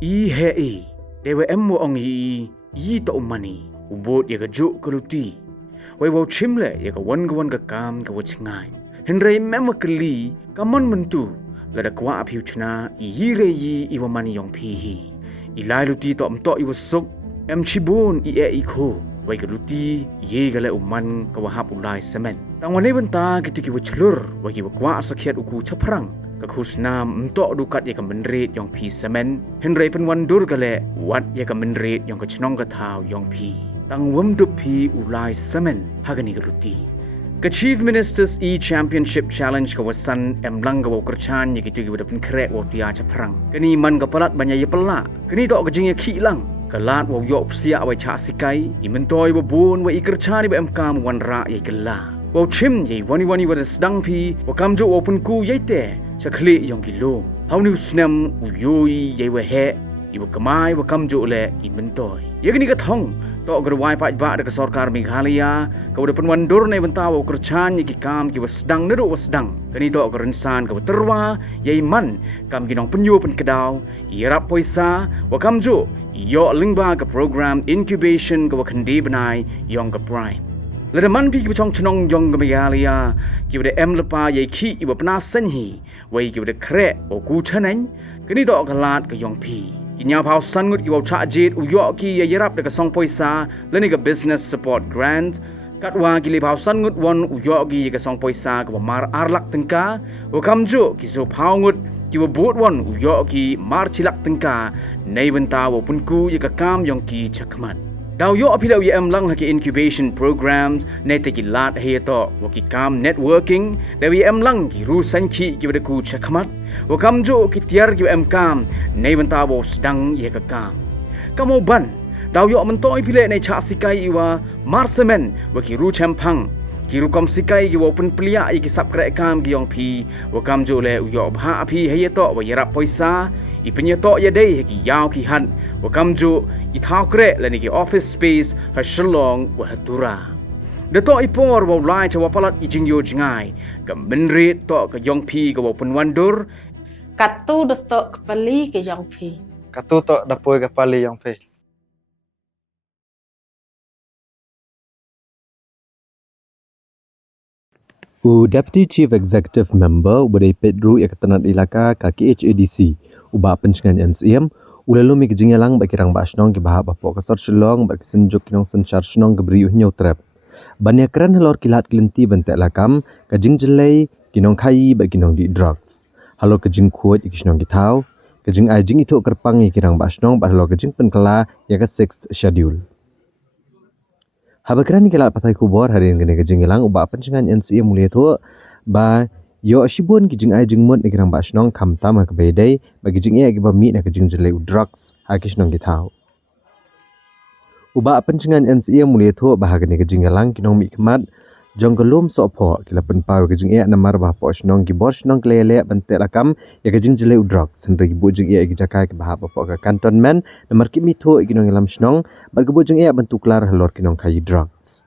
I hei, dewa emu ong i to umani, ubot ya gajuk keluti. Wai wau chimle ya ka wan ka kam ka wachingai. Henry mema keli, kamon mentu, lada kwa apiu chna, i hire i wa mani yong pihi. Ilai luti to amto i wasuk, em chibun i ko. Wai keluti, ye gale uman ka wahap ulai semen. Tangwane benta gitu ki wachlur, wai ki wakwa asakiat uku caprang. Kakusnam untuk dukat ya kemenrit yang pi semen Henry penwandur gale wat ya kemenrit yang kecnong katau yang pi tang wamdu pi ulai semen hagani geruti ke Chief Ministers Championship Challenge kawasan emlang gawa kerchan ya gitu gida pen krek wa tia caprang kini man kapalat banyak ya pelak kini tok kejing ya kilang kelat wa yok sia wa cha sikai imentoi wa bun wa ikerchan ba emkam wan ra ya gela wa chim ye wani wa sedang pi wa kamjo wa pun ku ye te Chakli yang gilom. Hau ni usnam uyoi ye wa he. Ibu kamai wa kamjo le imentoi. Ye gini kathong. Tok gerwai pak ba de sarkar Meghalaya. Kau de penwandur ne bentawa kerchan ye ki kam ki wasdang nedo wasdang. Kani tok gerensan kau terwa ye man kam ginong penyu pen kedau. Irap poisa wa kamjo yo lingba ke program incubation ke wa kendi benai yang ke prime. Ledaman pi kibacong cenong jong Meghalaya kibade em lepa ye ki iba pena senhi wai kibade krek o ku chaneng kini dok galat ke yong pi kinya phau sangut kibau cha jit uyo ki ye yarap de song poisa leni ke business support grant katwa ki le phau sangut won uyo ki ye song poisa ke mar arlak tengka o kamjo ki so phau ngut ki bot won uyo ki mar chilak tengka nei benta wo punku ye ka kam yong ki chakmat Dau yo apilau ye emlang haki incubation programs nete ki lat heto waki kam networking dawi emlang ki rusan ki bada ku chakmat wakam jo ki tiar ki emkam nei benta bo sedang ye ka kam kamo ban dau yo mentoi pile nei cha sikai iwa marsemen waki ru champang ki ru kom sikai ki open pelia ki sap krek kam ki yong pi wakam jo le yo bha api heto wa yarap poisa ipenya to ya dei ki yaw ki han wakam jo i thau kre la ni ki office space ha shalong wa hatura de to ipor wa lai cha wa palat i jing yo jingai ka menrit to ka yong pi ka wa penwandur Katu dotok kepali ke yang pi. Katu tok dapoi kepali yang pi. Deputy Chief Executive Member Wadai Pedro Yakatanat Ilaka Kaki HADC Uba Pencingan NCM Ulalu mi kejingalang bagi rang basnong ki bahab bapo kasar shilong bagi senjuk kinong senchar shnong gebri uhnyo trap. Banyak keren halor kilat kelenti bentek lakam kajing jelai kinong kai bagi kinong di drugs. Halor kajing kuat ikisnong kitau kajing ajing itu kerpang ikirang basnong halor kajing penkela yaka 6th schedule. Habakran kilat patai kubor hari ini kajing ilang uba pencingan NCM mulia tu ba yo ashibun kijing ai jingmut nikirang basnong kamtam ha kebedai bagi jing ia giba mi na kijing jelai drugs hakisnong githau uba pencingan NCA mulia thu bahagani kijing alang kinong mi kemat jonggelum sopo kila penpau kijing ia namar bah po snong gibor snong klele bante lakam ya kijing jelai drugs sendri gibu jing ia gijakai ke bah po ka cantonment namar kimi thu kinong ilam snong bergebu jing ia bentuklar halor kinong kai drugs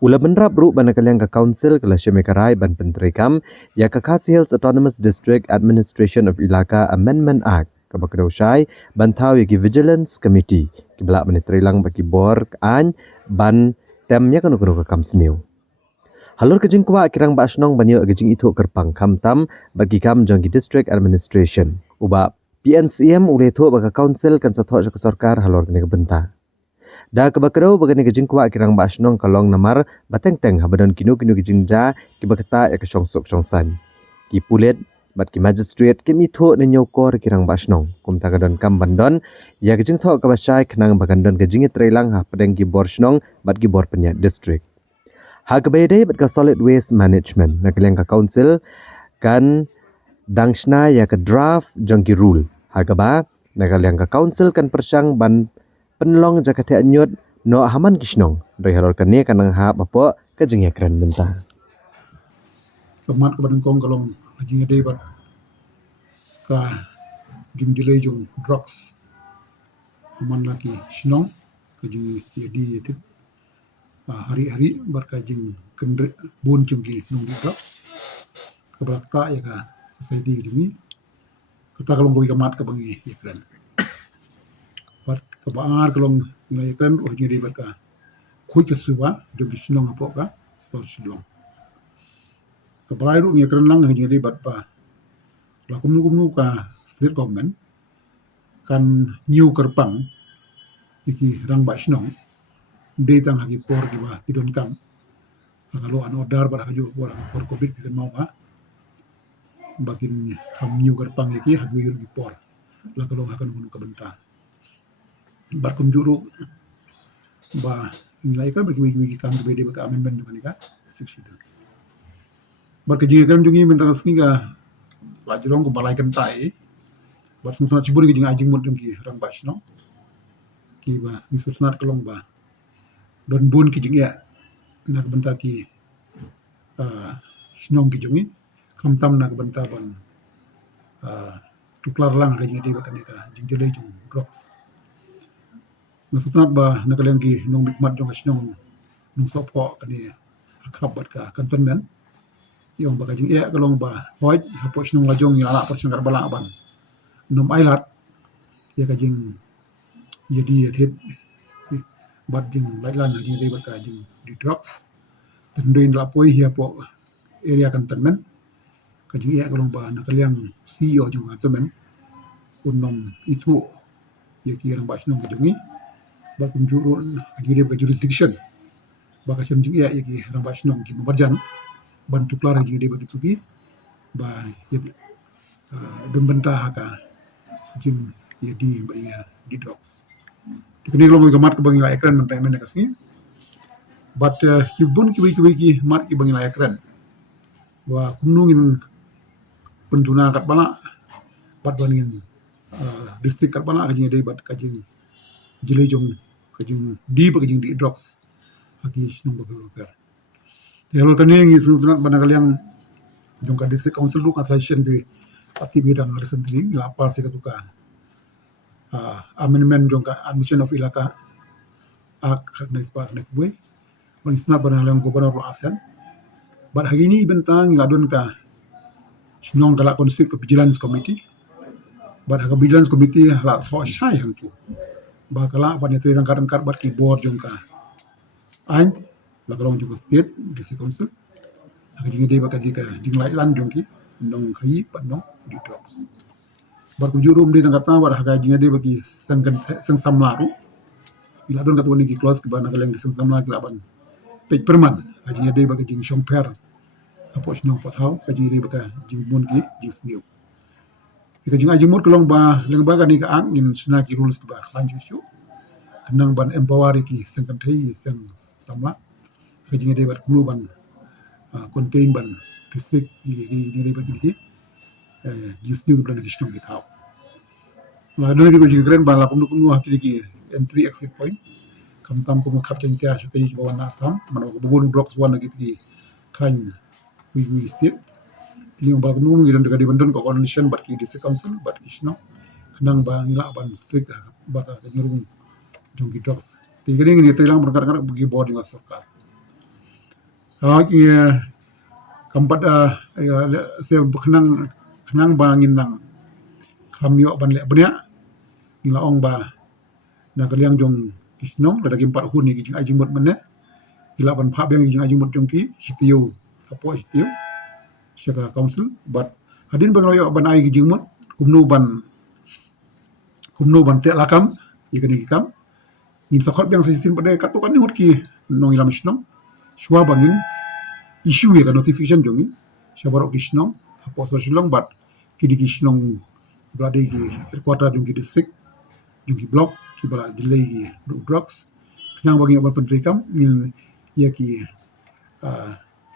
Ula benrap ru banakaliang ka council kala Shemekarai ban pentrikam ya ka Khasi Hills Autonomous District Administration of Ilaka Amendment Act ka bakdausai bantau ya ki Vigilance Committee ki belak menitrilang bagi bor an ban temnya kan ka kam sniu Halur kejing kwa kirang basnong banyo kejing itu kerpang kamtam bagi kam jangki district administration uba PNCM ule thu baka council kan satho ka sarkar halur kene benta Da kebakrau bagani kejing kwa kirang basnong kalong namar bateng-teng habadon kinu-kinu kejing ja kibakata ya kesongsok songsan. Ki pulet bat ki magistrate ki mitho ne nyokor kirang basnong. Kum tagadon kam bandon ya kejing tho kabasai kenang bagandon kejing trelang ha pedeng ki borsnong bat ki bor penya district. Ha kebede bat ka solid waste management na keleng ka council kan dangshna ya ka draft jangki rule. Ha kaba na keleng ka council kan persang ban penlong jakate anyot no haman kisnong dari halor kane kanang ha bapo kajing ya keren benta kemat ke badang kong kalong kajing debat ka jing jile jung drugs haman laki snong kajing yadi yatip hari-hari berkajing kendre bun jungki nung di drugs keberaka ya ka society ini kata kalong kowe kemat ke bangi ya keren bat kebaar kelong nilai kan hanya di bat ka kui ke suba jong kisnong apo ka sor silong kebaar ru ngi kan lang hanya di bat pa la kumnu ka state government kan new kerpang iki rang ba sinong de tang hagi por di ba idon kam kalau an order pada kaju por covid kan mau ka bakin ham new kerpang iki hagi yur di por la kalau akan menu ka benta bar kum juru ba nilai kan bagi wigi kam bede ba amendment dengan ka 60 bar ke jinga kan jungi benta skinga la julong ko balai kan tai bar sung cibur ki jinga ajing mot jungi rang ba sinong ki ba ni sutnat kelong ba don bun ki jinga nak benta ki sinong ki jungi kam tam nak benta ban tuklar lang ka jinga di ba kanika jing jele jung drugs masuknat ba nakaleng ki nong bikmat jong sinong nong sopo kani akap bat ka cantonment yung ba kajing kalong ba hoy hapo sinong lajong yala por sing bala ban nom ailat ya kajing jadi tet bat jing lailan kajing di bat kajing di drugs tenduin lapoi ya po area cantonment kajing kalong ba nakaleng CEO jong cantonment unom itu ya kirang ba sinong kajongi ba kunjuru agire ba jurisdiction ba kasem jing ya ki rang ba sinong ki mabarjan bantu klar jing de ba gitu ki ba ya bembenta ka jing ya di ba ya di drugs tikni lo mo gamat ka bangila ekran mentay men kasni but kibun ki mat ki bangila ekran wa kumnungin penduna kat bala bat bangin distrik kat bala kajing de bat kajing jile jong kajing di kajing di drugs haki sinong bagar ya lo kan yang isu tunat banakal yang jong ka district council ru authorization bi ati bidang recently lapa se katuka amendment jong ka admission of ilaka ak na ispa na kuwe bang isna banakal yang gubernur asen but hari ini bentang ngadon ka sinong kala constitute vigilance committee but ka vigilance committee la so shai hang tu bakala ban itu rangkat bat ki board jong ka ain la kalong juga state district council ka jingi de bakal di ka jing lai lan jong ki nong khai pat nong di drugs bar ku jurum de tangkat ta war ka jingi de bagi sang samlaru ila don ka tu ni ki close ki ban ka leng sang samla ki laban pej perman ka jingi de bagi jing shong per apo sinong pathau ka jingi de baka jing mon ki jing sniu ka jing ajing mot kelong ba leng ba ka ni ka ang in sna ki rules ki ba lan ju shu kenang ban empower ki sang kan thai sang samla ka jingi de bat kulu ban contain ban district ni de bat ki jisniu ban ki shnong ki thau la don ki ko jing kren ba la pum nu hakili ki entry exit point kam tam ko khap chen tia shte ki ba na sam man ko bu drugs one ki thain we state ni ba nu ngi don ka di bandon ko coordination bat ki district council bat ki shnong kenang ba ngila ban strict ba ka nyurung jong ki drugs ti gering ni telang berkar-kar bagi board dengan sarkar kampat saya kenang bangin nang kamyo ban le bnya ngila ong ba na kaliang jong kisnong da gi 4 hun ni gi ajing mot menne ngila ban pha beng gi ajing mot jong ki sitiu apo sitiu syaka council but hadin bang royo ban ai gi jing mot kumnu ban te lakam ikani kam ngin sakot bang sistem pada katukan ni hut ki nong ilam snong shwa bangin issue ya ka notification jongi shabaro kisnong apo so silong bat kidi kisnong blade ki headquarter jongi district jongi block ki bala delay ki drugs kenang bagi apa pentri kam ngin ya ki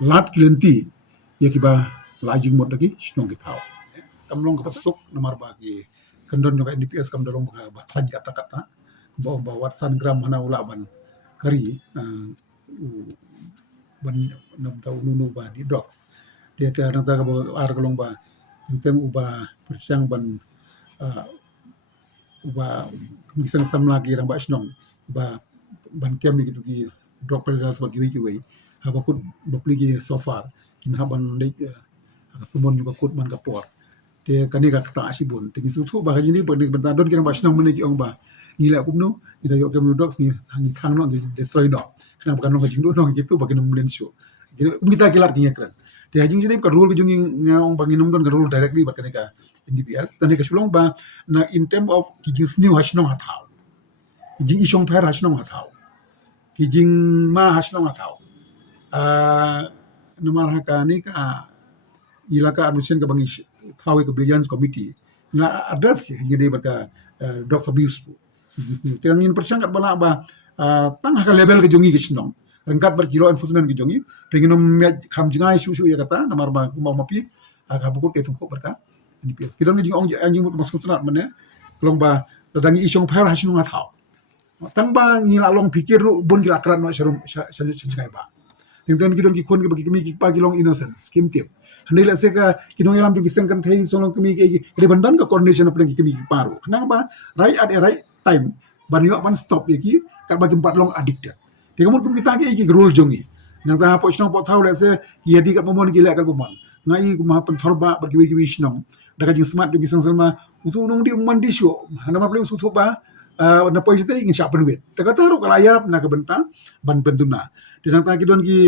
lat kilenti ya ki ba lajing mod lagi snong ki thau kam long ka pasuk nomor bagi kendon juga NDPS kam dorong ba lagi kata-kata ba watsan gram mana ula ban kari ban nam tau nunu ba di drugs dia ka nata ka ar kalong ba tentang uba persiang ban uba misang sam lagi rang ba snong ba ban kem gitu ki drug pedas ba giwi giwi ha ba kut ba pligi so far kin ha ban le ka sumon juga kut man ka por dia kani ka ta asibun tingi su thu ba ka jini ba ni ban don ki rang ba snong men ki ong ba ngila kumno ida yo kami dogs ni thang no destroy no kana bukan no jing do no gitu bagi nom len show kita kilat nya kran de hajing jadi ka rule jung ngong bangin nom don ka rule directly bakane ka NDPS tane ka sulong ba na in term of kijing snew hasnong hathaw kijing isong phair hasnong hathaw kijing ma hasnong hathaw nomor haka ni ka ilaka admission ka bangi thawe ka brilliance committee na address jadi baka drug abuse tengin persang kat bala ba tang haka level ke jongi ke sinong rengkat ber kilo enforcement ke jongi tengin nom kham jingai su ya kata namar ba mau mapi ka bukut ke tungko berka NDPS kidon ngi ong anjing masuk tunat mane kelong ba dadangi isong phair hasinung athau tang ba ngi la long pikir bon gila kran no sharum shanjingai ba tingten kidon ki khon ke bagi kami ki pa kilong innocence kim tip handai la se ka kidong yalam tu kiseng kan thei solong kami ke rebandan ka coordination apne ki kami ki paru kenang ba right at a right time ban yo ban stop ki kat bagi empat long addicted dia kamu kita ki rule jongi nang ta po snong po thau la se ki yadi kat pomon ki la kat pomon ngai ku ma pen thorba bagi wi snong daga jing smart ki sang selma utu nong di man di show hana ma pleu su thoba na po ite ngin sha penwet ta kata ro kala yarap na ka benta ban pentuna dia nang ta ki don ki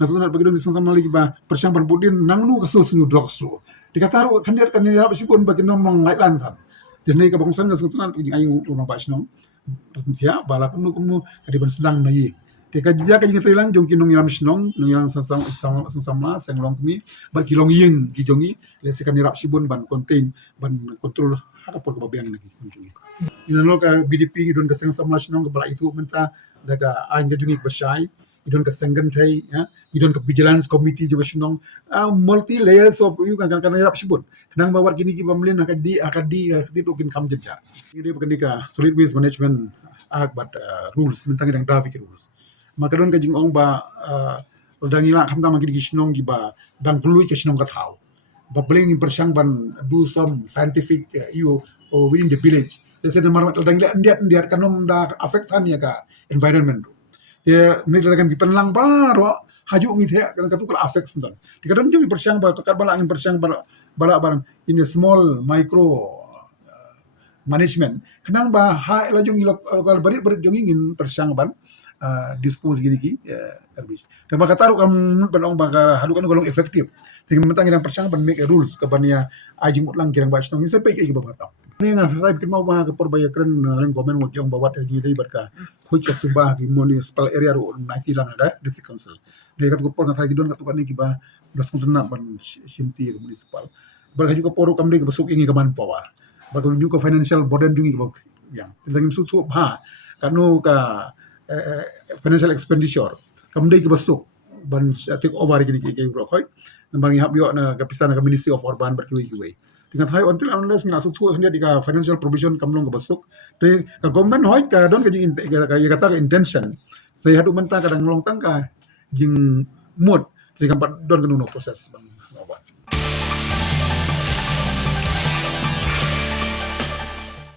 nasunat bagi don sang sama lagi ba persyang ban budin nang nu ka sul sunu drugs su dikata ro kan yarap sipun bagi nomong ngai lan tan dia nei ka bangsan ka sunat bagi ayu rumah ba snong dia bala kumnu kadi ban sedang na yi te ka jija ka jinga trilang jong kinong ilam snong nong ilang sama senglong kami bar kilong ying ki jongi le se kan irap sibun ban contain ban kontrol haka por ka biang lagi jongi ina lo ka BDP don ka seng sama snong ka bala itu menta daga an ka jongi basai idon ka senggan thai ya idon ka vigilance committee je snong multi layers of you kan irap sibun kanang bawar kini ki bamlen akadi to kin kam jeja ini bukan ka solid waste management act but rules mentang dang traffic rules maka don ka jing ong ba dang ila kham ta ma ki snong gi ba dang klui ke snong ka thau ba bling in persang ban do some scientific within the village let's say the mar dang ila ndiat kanom da affect han ya ka environment ya ni dalam ki penlang baro haju ngi the kan ka tu kala affect don dikadon jo persang ba ka bala angin persang bala barang in a small micro management kenang ba ha la jong ilok barit jong ingin persang ban dispose gini ki garbage kama kataru kam banong ba halu kan golong efektif tingin mentang yang persang ban make a rules ka bania ajing utlang kirang ba snong isa pe ke ba bata ni nga rai kin mau ba ka porbaya kren lang gomen mo jong bawat gi dei barka khoi ka subah gi municipal area ro na ki lang ada district council de kat ko por na gi don ka tu kan ki ba das ko na ban simti municipal barka juga poru kam de ka besuk ingi ka man power barka juga financial burden dungi ka yang tentang su su ba kanu ka financial expenditure kamdai ke besuk ban take over gini ke bro khoi nambang hab yo na kapisan ka Ministry of Urban berkiwi dengan high until unless ngina su thu hendia dika financial provision kamlong ke besuk de ka government hoi ka don ka jing ka kata ka intention re hadu menta kadang long tang ka jing mood de kampat don ka no proses bang